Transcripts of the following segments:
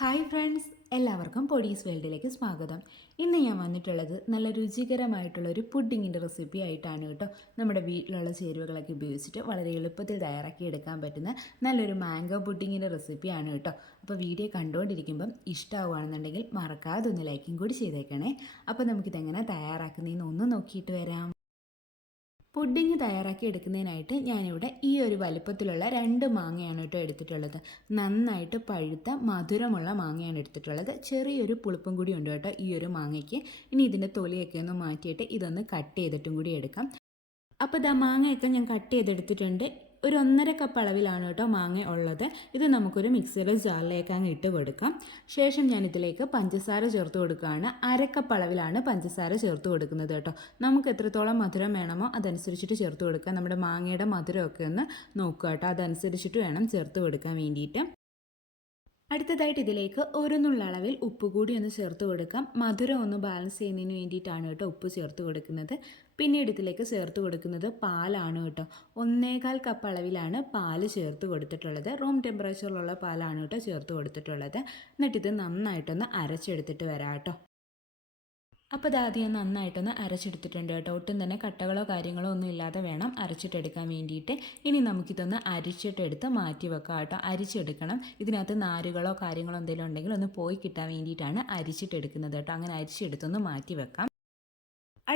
Hi friends എല്ലാവർക്കും പൊടീസ് വേൾഡിലേക്ക് സ്വാഗതം. ഇന്ന് ഞാൻ വന്നിട്ടുള്ളത് നല്ല രുചികരമായിട്ടുള്ള ഒരു പുഡിങ്ങിന്റെ റെസിപ്പി ആയിട്ടാണ് കേട്ടോ. നമ്മുടെ വീട്ടിലുള്ള ചേരുവകളൊക്കെ ഉപയോഗിച്ചിട്ട് വളരെ എളുപ്പത്തിൽ തയ്യാറാക്കി എടുക്കാൻ പറ്റുന്ന നല്ലൊരു മാംഗോ പുഡിങ്ങിന്റെ റെസിപ്പിയാണ് കേട്ടോ. അപ്പോൾ വീഡിയോ കണ്ടുകൊണ്ടിരിക്കുമ്പം ഇഷ്ടമാവുകയാണെന്നുണ്ടെങ്കിൽ മറക്കാതെ ഒന്ന് ലൈക്കും കൂടി ചെയ്തേക്കണേ. അപ്പോൾ നമുക്കിതെങ്ങനെ തയ്യാറാക്കുന്നതെന്ന് ഒന്ന് നോക്കിയിട്ട് വരാം. പുഡിങ് തയ്യാറാക്കി എടുക്കുന്നതിനായിട്ട് ഞാനിവിടെ ഈ ഒരു വലുപ്പത്തിലുള്ള രണ്ട് മാങ്ങയാണ് കേട്ടോ എടുത്തിട്ടുള്ളത്. നന്നായിട്ട് പഴുത്ത മധുരമുള്ള മാങ്ങയാണ് എടുത്തിട്ടുള്ളത്. ചെറിയൊരു പുളിപ്പും കൂടി ഉണ്ട് കേട്ടോ ഈ ഒരു മാങ്ങയ്ക്ക്. ഇനി ഇതിന്റെ തൊലിയൊക്കെ ഒന്ന് മാറ്റിയിട്ട് ഇതൊന്ന് കട്ട് ചെയ്തിട്ടും കൂടി എടുക്കാം. അപ്പോൾ ഇതാ മാങ്ങയൊക്കെ ഞാൻ കട്ട് ചെയ്തെടുത്തിട്ടുണ്ട്. ഒരു ഒന്നര കപ്പ് അളവിലാണ് കേട്ടോ മാങ്ങ ഉള്ളത്. ഇത് നമുക്കൊരു മിക്സിയുടെ ജാറിലേക്ക് അങ്ങ് ഇട്ട് കൊടുക്കാം. ശേഷം ഞാൻ ഇതിലേക്ക് പഞ്ചസാര ചേർത്ത് കൊടുക്കുകയാണ്. അരക്കപ്പ് അളവിലാണ് പഞ്ചസാര ചേർത്ത് കൊടുക്കുന്നത് കേട്ടോ. നമുക്ക് എത്രത്തോളം മധുരം വേണമോ അതനുസരിച്ചിട്ട് ചേർത്ത് കൊടുക്കാം. നമ്മുടെ മാങ്ങയുടെ മധുരമൊക്കെ ഒന്ന് നോക്കുക കേട്ടോ. അതനുസരിച്ചിട്ട് വേണം ചേർത്ത് കൊടുക്കാൻ വേണ്ടിയിട്ട്. അടുത്തതായിട്ട് ഇതിലേക്ക് ഒരു നുള്ളളവിൽ ഉപ്പ് കൂടി ഒന്ന് ചേർത്ത് കൊടുക്കാം. മധുരം ഒന്ന് ബാലൻസ് ചെയ്യുന്നതിന് വേണ്ടിയിട്ടാണ് കേട്ടോ ഉപ്പ് ചേർത്ത് കൊടുക്കുന്നത്. പിന്നീട് ഇതിലേക്ക് ചേർത്ത് കൊടുക്കുന്നത് പാലാണ് കേട്ടോ. ഒന്നേകാൽ കപ്പ് അളവിലാണ് പാൽ ചേർത്ത് കൊടുത്തിട്ടുള്ളത്. റൂം ടെമ്പറേച്ചറിലുള്ള പാലാണ് കേട്ടോ ചേർത്ത് കൊടുത്തിട്ടുള്ളത്. എന്നിട്ട് ഇത് നന്നായിട്ടൊന്ന് അരച്ചെടുത്തിട്ട് വരാം കേട്ടോ. അപ്പോൾ ഇത് നന്നായിട്ടൊന്ന് അരച്ചെടുത്തിട്ടുണ്ട് കേട്ടോ. ഒട്ടും തന്നെ കട്ടകളോ കാര്യങ്ങളോ ഒന്നും ഇല്ലാതെ വേണം അരച്ചിട്ടെടുക്കാൻ വേണ്ടിയിട്ട്. ഇനി നമുക്കിതൊന്ന് അരിച്ചിട്ടെടുത്ത് മാറ്റി വെക്കാം കേട്ടോ. അരിച്ചെടുക്കണം. ഇതിനകത്ത് നാരുകളോ കാര്യങ്ങളോ എന്തെങ്കിലും ഉണ്ടെങ്കിൽ ഒന്ന് പോയി കിട്ടാൻ വേണ്ടിയിട്ടാണ് അരിച്ചിട്ടെടുക്കുന്നത് കേട്ടോ. അങ്ങനെ അരിച്ചെടുത്തൊന്ന് മാറ്റി വെക്കാം.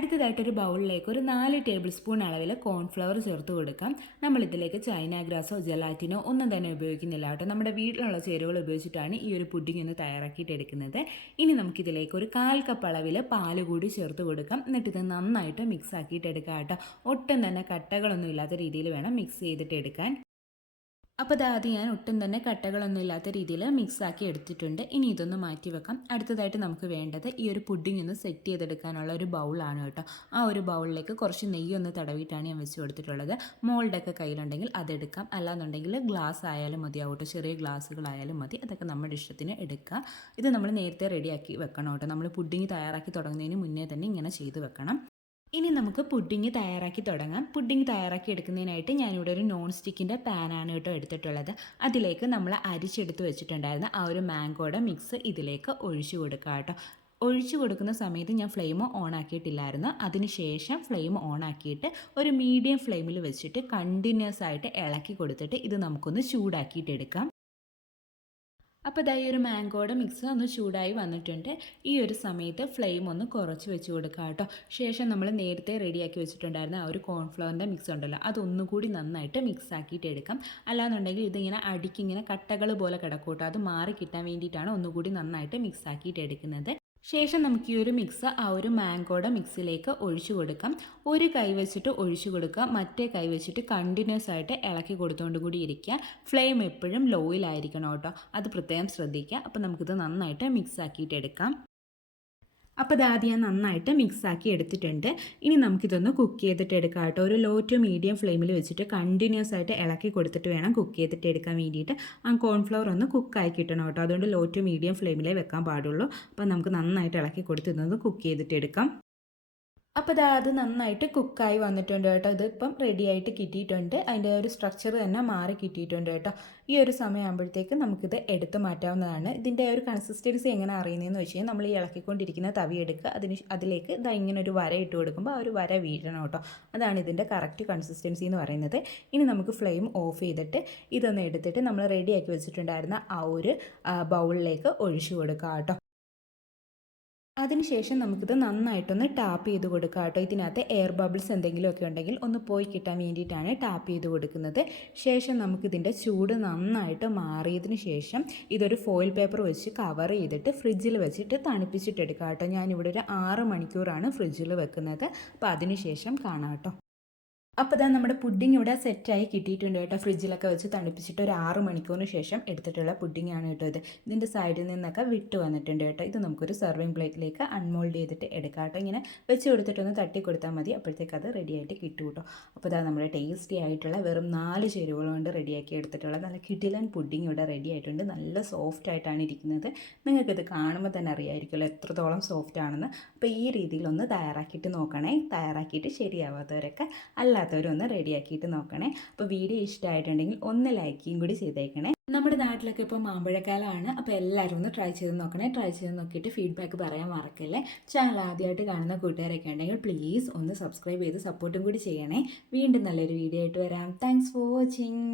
അടുത്തതായിട്ടൊരു ബൗളിലേക്ക് ഒരു നാല് ടേബിൾ സ്പൂൺ അളവിൽ കോൺഫ്ലവർ ചേർത്ത് കൊടുക്കാം. നമ്മളിതിലേക്ക് ചൈന ഗ്രാസോ ജലാറ്റിനോ ഒന്നും തന്നെ ഉപയോഗിക്കുന്നില്ല കേട്ടോ. നമ്മുടെ വീട്ടിലുള്ള ചേരുവകൾ ഉപയോഗിച്ചിട്ടാണ് ഈ ഒരു പുഡിംഗ് ഒന്ന് തയ്യാറാക്കിയിട്ട് എടുക്കുന്നത്. ഇനി നമുക്കിതിലേക്ക് ഒരു കാൽ കപ്പ് അളവിൽ പാൽ കൂടി ചേർത്ത് കൊടുക്കാം. എന്നിട്ട് ഇത് നന്നായിട്ട് മിക്സ് ആക്കിയിട്ട് എടുക്കാം കേട്ടോ. ഒട്ടും തന്നെ കട്ടകളൊന്നും ഇല്ലാത്ത രീതിയിൽ വേണം മിക്സ് ചെയ്തിട്ട് എടുക്കാൻ. അപ്പോൾ അത് ഞാൻ ഒട്ടും തന്നെ കട്ടകളൊന്നും ഇല്ലാത്ത രീതിയിൽ മിക്സാക്കി എടുത്തിട്ടുണ്ട്. ഇനി ഇതൊന്ന് മാറ്റി വെക്കാം. അടുത്തതായിട്ട് നമുക്ക് വേണ്ടത് ഈ ഒരു പുഡിംഗ് ഒന്ന് സെറ്റ് ചെയ്തെടുക്കാനുള്ള ഒരു ബൗളാണ് കേട്ടോ. ആ ഒരു ബൗളിലേക്ക് കുറച്ച് നെയ്യ് ഒന്ന് തടവിയിട്ടാണ് ഞാൻ വെച്ച് കൊടുത്തിട്ടുള്ളത്. മോൾഡൊക്കെ കയ്യിലുണ്ടെങ്കിൽ അതെടുക്കാം അല്ലാന്നുണ്ടെങ്കിൽ ഗ്ലാസ് ആയാലും മതി. ആവട്ടോ ചെറിയ ഗ്ലാസ്സുകളായാലും മതി. അതൊക്കെ നമ്മുടെ ഇഷ്ടത്തിന് എടുക്കുക ഇത് നമ്മൾ നേരത്തെ റെഡിയാക്കി വെക്കണം കേട്ടോ. നമ്മൾ പുഡിംഗ് തയ്യാറാക്കി തുടങ്ങുന്നതിന് മുന്നേ തന്നെ ഇങ്ങനെ ചെയ്ത് വെക്കണം. ഇനി നമുക്ക് പുഡിങ് തയ്യാറാക്കി തുടങ്ങാം. പുഡിങ് തയ്യാറാക്കി എടുക്കുന്നതിനായിട്ട് ഞാനിവിടെ ഒരു നോൺ സ്റ്റിക്കിന്റെ പാനാണ് കേട്ടോ എടുത്തിട്ടുള്ളത്. അതിലേക്ക് നമ്മൾ അരിച്ചെടുത്ത് വെച്ചിട്ടുണ്ടായിരുന്ന ആ ഒരു മാംഗോയുടെ മിക്സ് ഇതിലേക്ക് ഒഴിച്ചു കൊടുക്കുക കേട്ടോ. ഒഴിച്ചു കൊടുക്കുന്ന സമയത്ത് ഞാൻ ഫ്ലെയിം ഓൺ ആക്കിയിട്ടില്ലായിരുന്നു. അതിനുശേഷം ഫ്ലെയിം ഓൺ ആക്കിയിട്ട് ഒരു മീഡിയം ഫ്ലെയിമിൽ വെച്ചിട്ട് കണ്ടിന്യൂസ് ആയിട്ട് ഇളക്കി കൊടുത്തിട്ട് ഇത് നമുക്കൊന്ന് ചൂടാക്കിയിട്ടെടുക്കാം അപ്പോൾ ഈ ഒരു മാംഗോയുടെ മിക്സ് ഒന്ന് ചൂടായി വന്നിട്ടുണ്ട്. ഈ ഒരു സമയത്ത് ഫ്ലെയിം ഒന്ന് കുറച്ച് വെച്ച് കൊടുക്കുക കേട്ടോ. ശേഷം നമ്മൾ നേരത്തെ റെഡിയാക്കി വെച്ചിട്ടുണ്ടായിരുന്ന ആ ഒരു കോൺഫ്ലവറിന്റെ മിക്സ് ഉണ്ടല്ലോ. അതൊന്നുകൂടി നന്നായിട്ട് മിക്സ് ആക്കിയിട്ട് എടുക്കാം. അല്ലാന്നുണ്ടെങ്കിൽ ഇതിങ്ങനെ അടിക്കിങ്ങനെ കട്ടകൾ പോലെ കിടക്കൂട്ടോ അത് മാറി കിട്ടാൻ വേണ്ടിയിട്ടാണ് ഒന്നുകൂടി നന്നായിട്ട് മിക്സ് ആക്കിയിട്ട് എടുക്കുന്നത്. ശേഷം നമുക്ക് ഈ ഒരു മിക്സ് ആ ഒരു മാംഗോയുടെ മിക്സിലേക്ക് ഒഴിച്ചു കൊടുക്കാം. ഒരു കൈ വെച്ചിട്ട് ഒഴിച്ചു കൊടുക്കുക. മറ്റേ കൈ വെച്ചിട്ട് കണ്ടിന്യൂസ് ആയിട്ട് ഇളക്കി കൊടുത്തുകൊണ്ട് കൂടി ഇരിക്കുക. ഫ്ലെയിം എപ്പോഴും ലോയിലായിരിക്കണം കേട്ടോ. അത് പ്രത്യേകം ശ്രദ്ധിക്കുക. അപ്പോൾ നമുക്കിത് നന്നായിട്ട് മിക്സ് ആക്കിയിട്ട് എടുക്കാം. അപ്പോൾ ഇത് ഞാൻ നന്നായിട്ട് മിക്സാക്കി എടുത്തിട്ടുണ്ട്. ഇനി നമുക്കിതൊന്ന് കുക്ക് ചെയ്തിട്ട് എടുക്കാം കേട്ടോ. ഒരു ലോ ടു മീഡിയം ഫ്ലെയിമിൽ വെച്ചിട്ട് കണ്ടിന്യൂസ് ആയിട്ട് ഇളക്കി കൊടുത്തിട്ട് വേണം കുക്ക് ചെയ്തിട്ട് എടുക്കാൻ വേണ്ടിയിട്ട്. ആ കോൺഫ്ലവർ ഒന്ന് കുക്കായി കിട്ടണം കേട്ടോ. അതുകൊണ്ട് ലോ ടു മീഡിയം ഫ്ലെയിമിലേ വെക്കാൻ പാടുള്ളൂ. അപ്പോൾ നമുക്ക് നന്നായിട്ട് ഇളക്കി കൊടുത്തിരുന്നത് കുക്ക് ചെയ്തിട്ട് എടുക്കാം. അപ്പോൾ ഇതാ അത് നന്നായിട്ട് കുക്കായി വന്നിട്ടുണ്ട് കേട്ടോ. ഇതിപ്പം റെഡി ആയിട്ട് കിട്ടിയിട്ടുണ്ട്. അതിന്റെ ഒരു സ്ട്രക്ചർ തന്നെ മാറി കിട്ടിയിട്ടുണ്ട് കേട്ടോ. ഈ ഒരു സമയമാകുമ്പോഴത്തേക്ക് നമുക്കിത് എടുത്തു മാറ്റാവുന്നതാണ്. ഇതിന്റെ ഒരു കൺസിസ്റ്റൻസി എങ്ങനെ അറിയുന്നതെന്ന് വെച്ച് കഴിഞ്ഞാൽ നമ്മൾ ഈ ഇളക്കിക്കൊണ്ടിരിക്കുന്ന തവി എടുക്കുക. അതിന് അതിലേക്ക് ഇതാ ഇങ്ങനെ ഒരു വര ഇട്ട് കൊടുക്കുമ്പോൾ ആ ഒരു വര വീഴണം കേട്ടോ. അതാണ് ഇതിന്റെ കറക്റ്റ് കൺസിസ്റ്റൻസി എന്ന് പറയുന്നത്. ഇനി നമുക്ക് ഫ്ലെയിം ഓഫ് ചെയ്തിട്ട് ഇതൊന്ന് എടുത്തിട്ട് നമ്മൾ റെഡിയാക്കി വെച്ചിട്ടുണ്ടായിരുന്ന ആ ഒരു ബൗളിലേക്ക് ഒഴിച്ചു കൊടുക്കുക കേട്ടോ. അതിനുശേഷം നമുക്കിത് നന്നായിട്ടൊന്ന് ടാപ്പ് ചെയ്ത് കൊടുക്കുക കേട്ടോ. ഇതിനകത്ത് എയർ ബബിൾസ് എന്തെങ്കിലുമൊക്കെ ഉണ്ടെങ്കിൽ ഒന്ന് പോയി കിട്ടാൻ വേണ്ടിയിട്ടാണ് ടാപ്പ് ചെയ്ത് കൊടുക്കുന്നത്. ശേഷം നമുക്കിതിന്റെ ചൂട് നന്നായിട്ട് മാറിയതിന് ശേഷം ഇതൊരു ഫോയിൽ പേപ്പർ വെച്ച് കവർ ചെയ്തിട്ട് ഫ്രിഡ്ജിൽ വെച്ചിട്ട് തണുപ്പിച്ചിട്ടെടുക്കാം കേട്ടോ. ഞാനിവിടെ ഒരു ആറ് മണിക്കൂറാണ് ഫ്രിഡ്ജിൽ വെക്കുന്നത്. അപ്പോൾ അതിനുശേഷം കാണാം കേട്ടോ. അപ്പോൾ ഇതാ നമ്മുടെ പുഡിംഗ് ഇവിടെ സെറ്റായി കിട്ടിയിട്ടുണ്ട് കേട്ടോ. ഫ്രിഡ്ജിലൊക്കെ വെച്ച് തണുപ്പിച്ചിട്ട് ഒരു ആറ് മണിക്കൂറിന് ശേഷം എടുത്തിട്ടുള്ള ആണ് കേട്ടോ ഇത്. ഇതിന്റെ സൈഡിൽ നിന്നൊക്കെ വിട്ട് വന്നിട്ടുണ്ട് കേട്ടോ. ഇത് നമുക്കൊരു സെർവിങ് പ്ലേറ്റിലേക്ക് അൺമോൾഡ് ചെയ്തിട്ട് എടുക്കാം കേട്ടോ. ഇങ്ങനെ വെച്ച് കൊടുത്തിട്ടൊന്ന് തട്ടി കൊടുത്താൽ മതി. അപ്പോഴത്തേക്ക് അത് റെഡി ആയിട്ട് കിട്ടും കേട്ടോ. അപ്പോൾ ഇതാ നമ്മുടെ ടേസ്റ്റി ആയിട്ടുള്ള വെറും നാല് ചേരുവകൾ കൊണ്ട് റെഡിയാക്കി എടുത്തിട്ടുള്ള നല്ല കിടിലൻ പുഡിംഗ് ഇവിടെ റെഡി ആയിട്ടുണ്ട്. നല്ല സോഫ്റ്റ് ആയിട്ടാണ് ഇരിക്കുന്നത്. നിങ്ങൾക്കിത് കാണുമ്പോൾ തന്നെ അറിയാമായിരിക്കുമല്ലോ എത്രത്തോളം സോഫ്റ്റ് ആണെന്ന്. അപ്പോൾ ഈ രീതിയിലൊന്ന് തയ്യാറാക്കിയിട്ട് നോക്കണേ. തയ്യാറാക്കിയിട്ട് ശരിയാവാത്തവരൊക്കെ അല്ല ഇല്ലാത്തവരൊന്ന് റെഡിയാക്കിയിട്ട് നോക്കണേ. അപ്പോൾ വീഡിയോ ഇഷ്ടമായിട്ടുണ്ടെങ്കിൽ ഒന്ന് ലൈക്കും കൂടി ചെയ്തേക്കണേ. നമ്മുടെ നാട്ടിലൊക്കെ ഇപ്പോൾ മാമ്പഴക്കാലമാണ് അപ്പോൾ എല്ലാവരും ഒന്ന് ട്രൈ ചെയ്ത് നോക്കണേ. ട്രൈ ചെയ്ത് നോക്കിയിട്ട് ഫീഡ്ബാക്ക് പറയാൻ മറക്കല്ലേ. ചാനൽ ആദ്യമായിട്ട് കാണുന്ന കൂട്ടുകാരൊക്കെ ഉണ്ടെങ്കിൽ പ്ലീസ് ഒന്ന് സബ്സ്ക്രൈബ് ചെയ്ത് സപ്പോർട്ടും കൂടി ചെയ്യണേ. വീണ്ടും നല്ലൊരു വീഡിയോ ആയിട്ട് വരാം. Thanks for watching